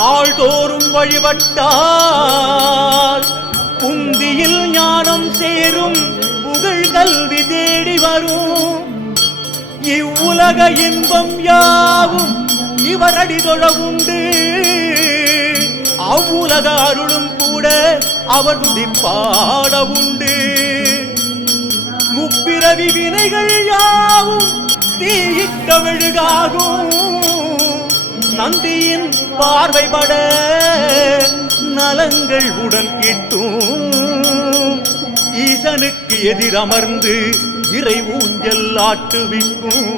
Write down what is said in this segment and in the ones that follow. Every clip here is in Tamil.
நாள்தோறும் வழிபட்டால் புந்தியில் ஞானம் சேரும், புகழ் கல்வி தேடி வரும். இவ்வுலக இன்பம் யாவும் இவரடி தொழ உண்டு, அவ்வுலக அருளும் கூட அவர் துதிப்பாட உண்டு. முப்பிறவி வினைகள் யாவும் தீயிட்ட மெழுகாகும், நந்தியின் பார்வைபட நலங்கள் உடன் கிட்டும். ஈசனுக்கு எதிரமர்ந்து இறை ஊஞ்சல் ஆட்டுவிக்கும்.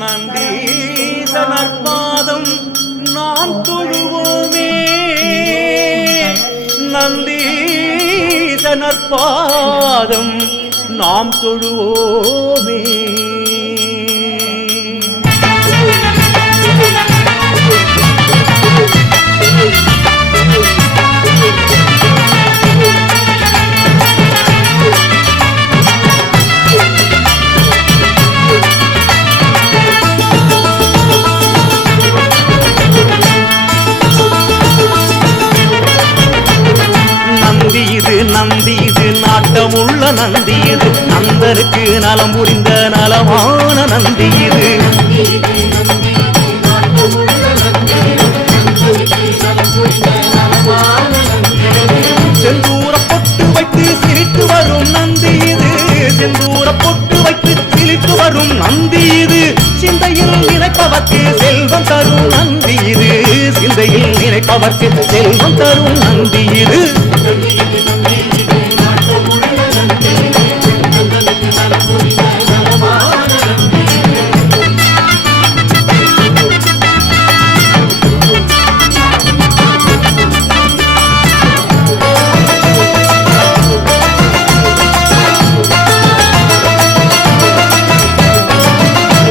நந்தீசனர் பாதம் நாம் தொழுவோமே, நந்தீசனர் பாதம் நாம் தொழுவோமே. நந்தி இது நாட்டமுள்ள நந்தி இது, நந்தருக்கு நலம் புரிந்த நலமான நந்தி இது. செந்தூர பொட்டு வைத்து சிரித்து வரும் நந்தி இது, செந்தூர பொட்டு வைத்து சிரித்து வரும் நந்தி இது. சிந்தையில் நினைப்பவர்க்கு செல்வம் தரும் நந்தி இது, சிந்தையில் நினைப்பவர்க்கு செல்வம் தரும் நந்தி இது.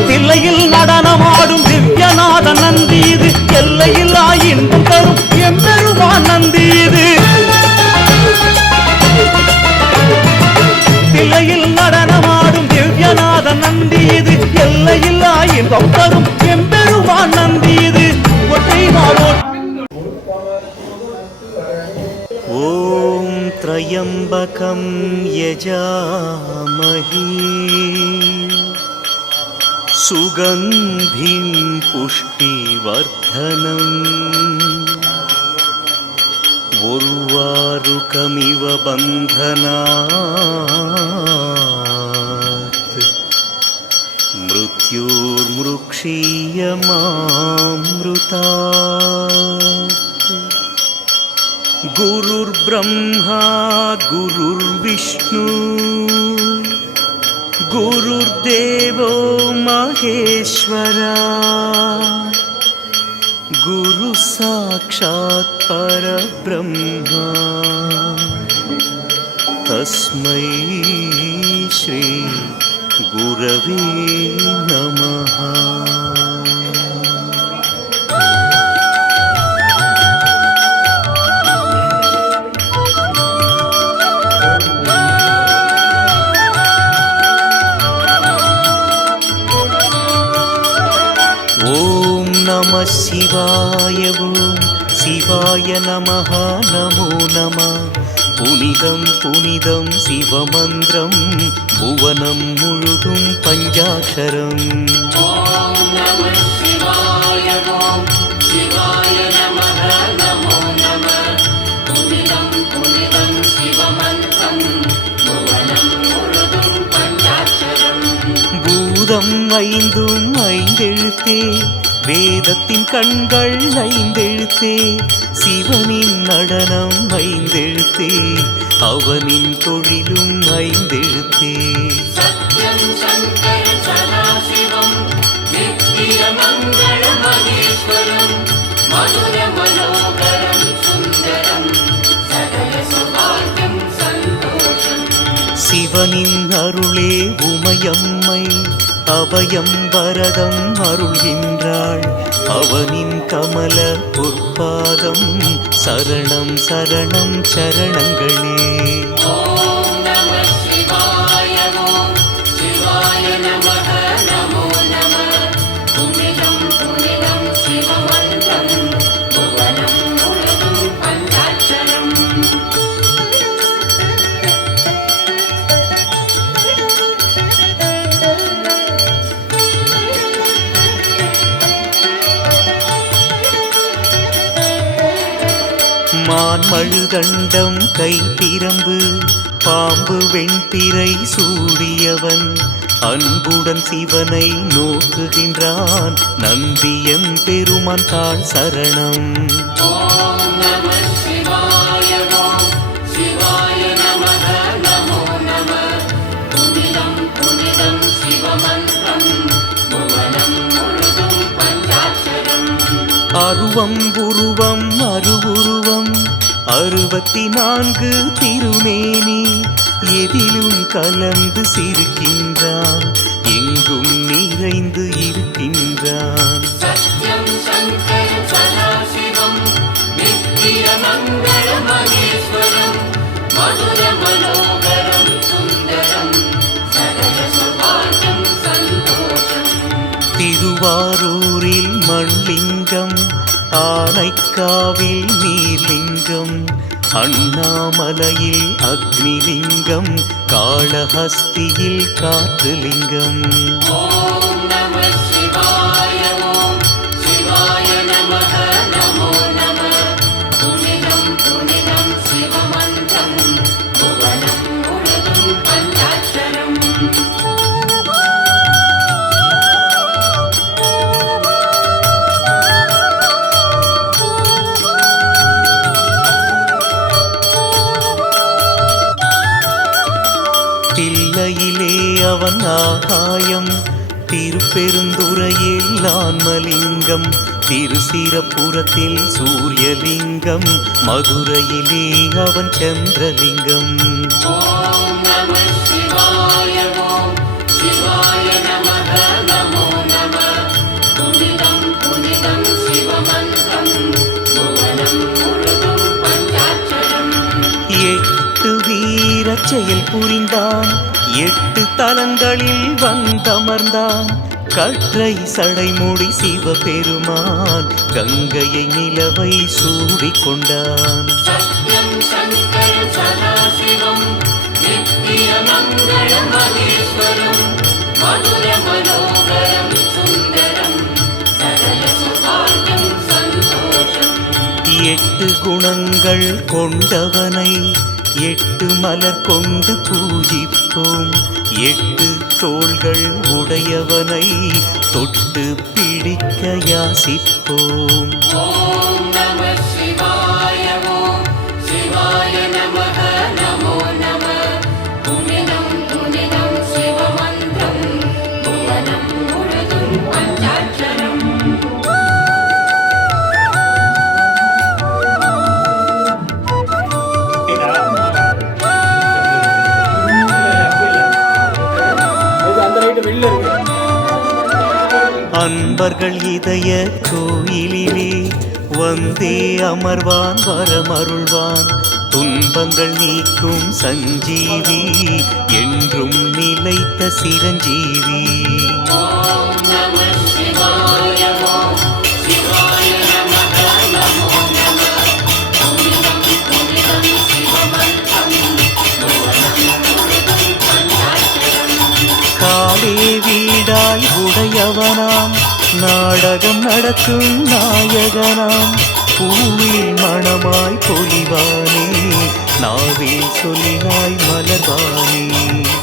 தில்லையில் நடனமாடும் திவ்யநாத நந்தி இது, எல்லையில் இன்பம் தரும் எம்பெருமான் நந்தி இது. தில்லையில் நடனமாடும் திவ்யநாத நந்தி இது, எல்லையில் இன்பம் தரும் எம்பெருமான் நந்தி இது. ஒற்றை மாலோட் ஓம் த்ரயம்பகம் யஜாமஹே சுகந்திம் புஷ்டிவர்தனம் உர்வாருகமிவ பந்தனாத் மிருத்யோர்முக்ஷீயமாம்ருதாத். குருர்ப்ரம்மா குருர்விஷ்ணு गुरुर्देवो महेश्वरा, गुरु साक्षात् परब्रह्मा, तस्मै श्री गुरवे नमः. ஓம் நம சிவாய, ஓம் சிவாய நமஹ, நமோ நம. புனிதம் புனிதம் சிவமந்திரம், புவனம் முழுதும் பஞ்சாட்சரம். ஓம் நம சிவாய, ஓம் சிவாய நமஹ, நமோ நம. புனிதம் புனிதம் சிவமந்திரம், புவனம் முழுதும் பஞ்சாட்சரம். பூதம் ஐந்தும் ஐந்தெழுத்தே, வேதத்தின் கண்கள் ஐந்தெழுத்தே. சிவனின் நடனம் ஐந்தெழுத்தே, அவனின் தொழிலும் ஐந்தெழுத்தே. சத்யம் சங்கர சதாசிவம், நித்திய மங்கள மகேஸ்வரம், மதுர மனோகரம் சுந்தரம், சகல சௌபாகியம் சந்தோஷம். சிவனின் அருளே உமையம்மை, அபயம் வரதம் அருள்கின்றாள். அவனின் கமல பொற்பாதம் சரணம் சரணம் சரணங்களே. ஓம் நம சிவாய, ஓம் சிவாய நமஹ, நமோ நம. புனிதம் புனிதம் சிவமந்திரம், மழுதண்டம் கை பிரம்பு பாம்பு வெண்பிறை சூடியவன் அன்புடன் சிவனை நோக்குகின்றான் நந்தியம் பெருமான் தாழ் சரணம். ஓம் நம சிவாய ஓம் சிவாய நமः நமோ நமः. புனிதம் புனிதம் சிவமந்திரம் புவனம் முழுதும் பஞ்சாட்சரம். அருவம் உருவம் அருவுருவம் 64 திருமேனி எதிலும் கலந்து சிரிக்கின்றான் எங்கும் நிறைந்து இருக்கின்றான். சத்யம் சங்கர சதாசிவம் நித்திய மங்கள மகேஸ்வரம் மதுர மனோகரம் சுந்தரம் சகல சௌபாகியம் சந்தோஷம். திருவாரூரில் மண்லிங்கம் ஆனைக்காவில் நீர்லிங்கம் அண்ணாமலையில் அக்னிலிங்கம் காளஹஸ்தியில் காற்றுலிங்கம். ஓம் நம சிவாய ஓம் சிவாய நமः நமோ நமः. புனிதம் புனிதம் சிவமந்திரம் புவனம் முழுதும் பஞ்சாட்சரம். தில்லையிலே அவன் ஆகாயம் திருப்பெருந்துறையில் ஆன்மலிங்கம் திருசிரப்புரத்தில் சூரியலிங்கம் மதுரையிலே அவன் சந்திரலிங்கம். ஓம் நம சிவாய ஓம் சிவாய நமः நமோ நமः. புனிதம் புனிதம் சிவமந்திரம் புவனம் முழுதும் பஞ்சாட்சரம். 8 வீரச் செயல் புரிந்தான் 8 தலங்களில் வந்தமர்ந்தான் கற்றை சடைமுடி சிவபெருமான் கங்கையை நிலவை சூடிக்கொண்டான். சத்யம் சங்கர சதாசிவம் நித்திய மங்கள மகேஸ்வரம் மதுர மனோகரம் சுந்தரம் சகல சௌபாகியம் சந்தோஷம். 8 குணங்கள் கொண்டவனை 8 மலர் கொண்டு பூஜிப்போம் 8 தோள்கள் உடையவனை தொட்டு பிடிக்க யாசிப்போம். ஓம் நம சிவாய ஓம் சிவாய நமः நமோ நமः. புனிதம் புனிதம் சிவமந்திரம் புவனம் முழுதும் பஞ்சாட்சரம். அன்பர்கள் இதய கோயிலிலே வந்தே அமர்வான் வரமருள்வான் துன்பங்கள் நீக்கும் சஞ்சீவி என்றும் நிலைத்த சிரஞ்சீவி. ஓம் நம சிவாய ஓம் சிவாய நமः நமோ நமः. புனிதம் புனிதம் சிவமந்திரம் புவனம் முழுதும் பஞ்சாட்சரம். காலே வீடாய் உடையவனாம் நாடகம் நடக்கும் நாயகனாம் பூவில் மணமாய் பொலிவானே நாவில் சொல்லினாய் மலர்வானே.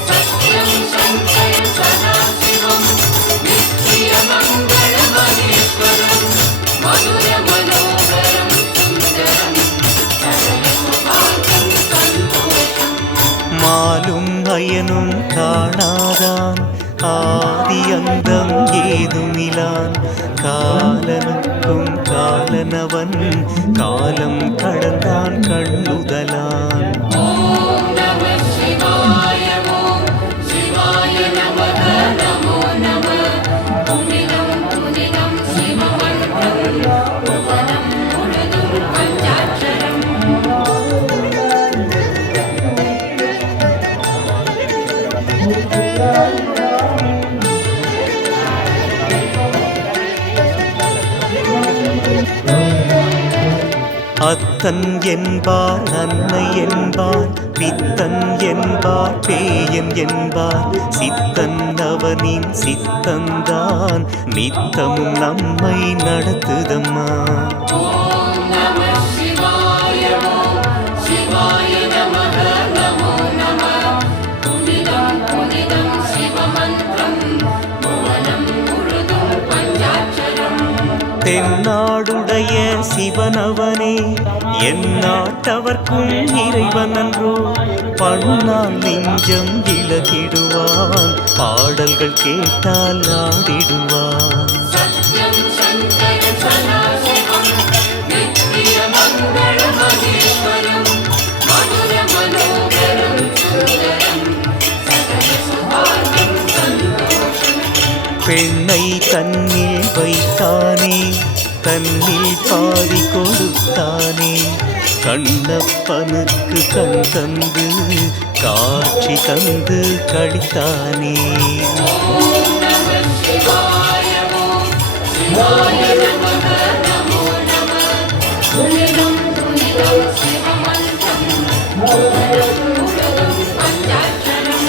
சத்யம் சங்கர சதாசிவம் நித்திய மங்கள மகேஸ்வரம் மதுர மனோகரம் சுந்தரம் சகல சௌபாகியம் சந்தோஷம். மாலும் அயனும் காணாதான் ஆதி அந்தம் ஏதுமிலான் காலனுக்கும் காலனவன் காலம் கடந்தான் கண்ணுதலான். ஓம் நம சிவாய ஓம் சிவாய நமः நமோ நமः. புனிதம் புனிதம் சிவமந்திரம் புவனம் முழுதும் பஞ்சாட்சரம். அத்தன் என்பார் அன்னை என்பார் பித்தன் என்பார் பேயன் என்பார் சித்தன் அவனின் சித்தந்தான் நித்தமும் நம்மை நடத்துதம்மா. ஓம் நம சிவாய ஓம் தென்னாடுடைய சிவனவனே எந்நாட்டவர்க்கும் இறைவன் அன்றோ பண்ணால் நெஞ்சம் இழகிடுவான் பாடல்கள் கேட்டால் ஆடிடுவான் சத்யம் சங்கர சதாசிவம் நித்ய மங்கள மகேஸ்வரம் மதுர மனோகரம் சுந்தரம் சகல சுபாகம் சந்தோஷம். பெண்ணை தன்னில் வைத்தானே தன்னில் பாதி கொடுத்தானே கண்ணப்பனுக்கு கண் தந்து காட்சி தந்து கழித்தானே ஓம் நம சிவாய ஓம் சிவாய நமக நமோ நம புனிதம் புனிதம் சிவமந்திரம் புனிதம் பஞ்சாட்சரம்.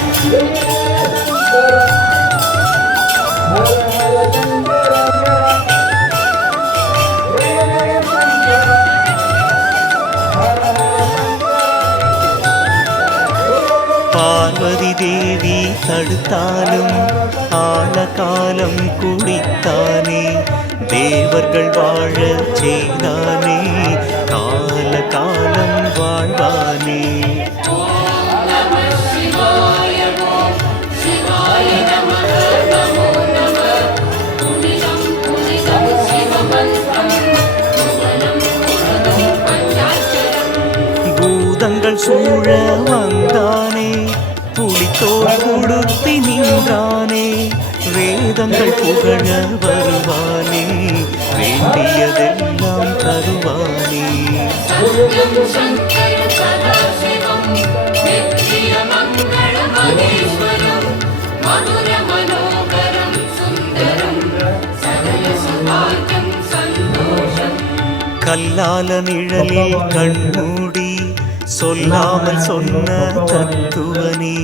பார்வதி தேவி தடுத்தாலும் ஆலகாலம் குடித்தானே தேவர்கள் வாழ செய்தானே கால காலம் வாழ்வானே ஓம் நம சிவாய ஓம் சிவாய நமக நமோ நம புனிதம் புனிதம் சிவமந்திரம் புவனம் புனிதம் பஞ்சாட்சரம். பூதங்கள் சூழ வந்தானே புலித்தோல் கொடுத்தி நின்றானே வேதங்கள் புகழ வருவானே வேண்டியதெல்லாம் தருவானே சத்யம் சங்கர சதாசிவம் நித்ய மங்கள மகேஸ்வரம் மதுர மனோகரம் சுந்தரம் சகல சுபாகம் சந்தோஷம். கல்லால நிழலில் கண்மூடி சொல்லாமல் சொன்ன தத்துவனே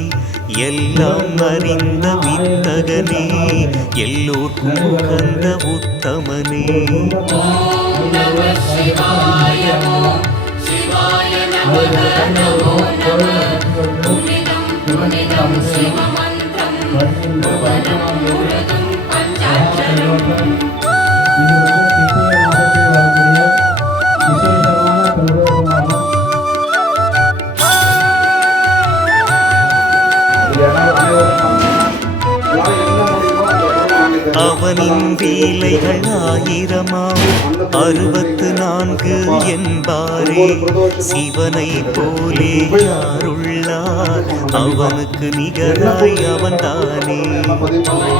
எல்லாம் அறிந்த வித்தகனே எல்லோர்க்கும் உகந்த உத்தமனே ஓம் நம சிவாய ஓம் சிவாய நமக நமோ நம புனிதம் புனிதம் சிவமந்திரம் புவனம் முழுதும் பஞ்சாட்சரம். அவனின் வேலைகள் ஆயிரமாம் 64 என்பாரே சிவனை போலே யாருள்ளார் அவனுக்கு நிகராய் அவன்தானே ஓம்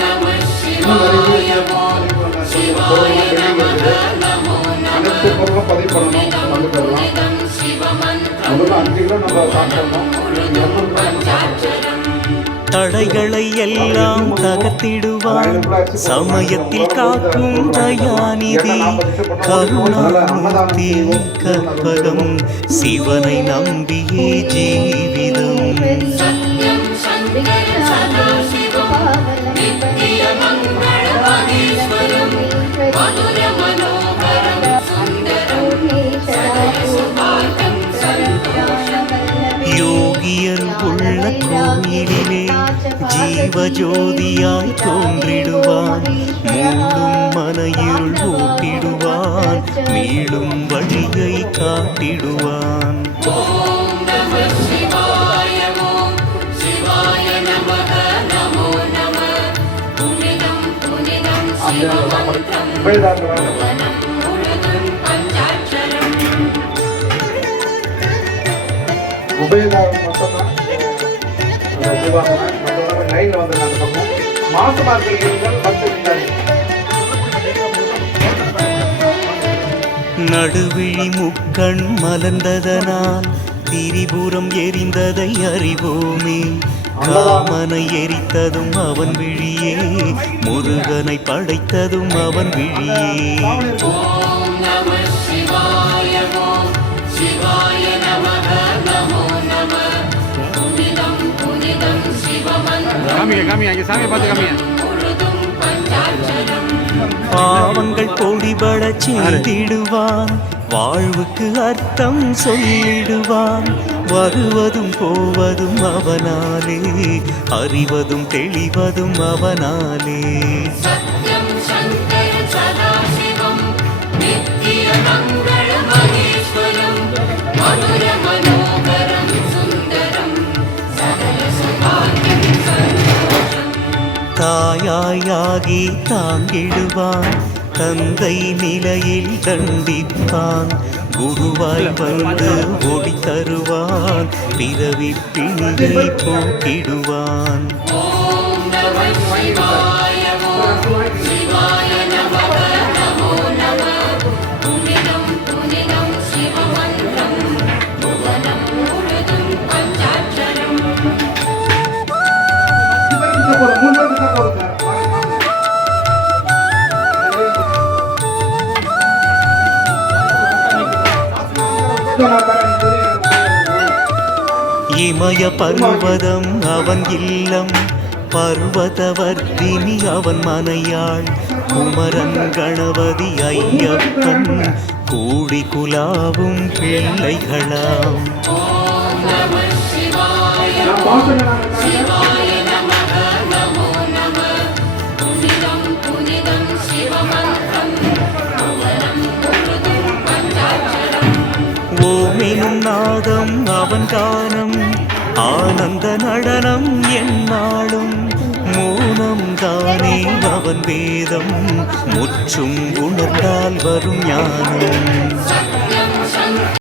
நம சிவாய ஓம் சிவாய நமக நமோ நம புனிதம் புனிதம் சிவமந்திரம் முழுதும் பஞ்சாட்சரம். தடைகளை எல்லாம் தகர்த்திடுவான் சமயத்தில் காக்கும் தயாநிதி கருணாமூர்த்தி கற்பகம் சிவனை நம்பியே ஜீவிதம் சத்யம் சங்கர சதாசிவம் நித்ய மங்கள மகேஸ்வரம் மதுர மனோகரம் சுந்தரம் சகல சுபாகம் சந்தோஷம். யோகியர் உள்ள கோயிலிலே ஜீவஜோதியாய் தோன்றிடுவான் மூடும் மனையிருள் ஓட்டிடுவான் மீளும் வழியை காட்டிடுவான் ஓம் நம சிவாய ஓம் சிவாய நமக நமோ நம புனிதம் புனிதம் சிவமந்திரம் புவனம் முழுதும் பஞ்சாட்சரம். உபயதாரம் மட்டும்தான் சொல்லுவாங்க. மற்றவங்க லைன்ல வந்து அந்த பக்கம் மாசமா இருக்கிறீர்கள் வந்து நடுவிழி முக்கண் மலர்ந்ததனால் திரிபுரம் எரிந்ததை அறிவோமே காமனை எரித்ததும் அவன் விழியே முருகனை படைத்ததும் அவன் விழியே ஓம் நம சிவாய ஓம் சிவாய நமக நமோ நம புனிதம் புனிதம் சிவமந்திரம் முழுதும் பஞ்சாட்சரம். பாவங்கள் பொடிபடச் செய்திடுவான் வாழ்வுக்கு அர்த்தம் சொல்லிடுவான் வருவதும் போவதும் அவனாலே அறிவதும் தெளிவதும் அவனாலே சத்யம் சங்கர சதாசிவம் मङ्गलमहेश्वरं मधुरमनोहरं सुन्दरं सकलसौभाग्यं सन्तोषम् தாயாயாகி தாங்கிடுவான் தந்தை நிலையில் தண்டிப்பான் குருவாய் வந்து ஒளி தருவான் பிறவி பிணியை போக்கிடுவான் ॐ नमः शिवाय ॐ शिवाय नमः नमो नमः पुनिदं पुनिदं शिवमन्त्रं भुवनं मुழுதுं पञ्चाक्षरम् மூணு பேருக்கு தான் போதும் இமய பர்வதம் அவன் இல்லம் பர்வதவர்த்தினி அவன் மனையாள் குமரன் கணபதி ஐயப்பன் கூடி குலாவும் பிள்ளைகளாம் ॐ नमः शिवाय शिवाय नमः नमो नमः पुनिदं पुनिदं शिवमन्त्रं भुवनं मुழுதுं पञ्चाक्षरम् ஓமெனும் நாதம் அவன் கானம் ஆனந்த நடனம் எந்நாளும் மௌனம் தானே அவன் வேதம் முற்றும் உணர்ந்தால் வரும் ஞானம் सत्यं शङ्कर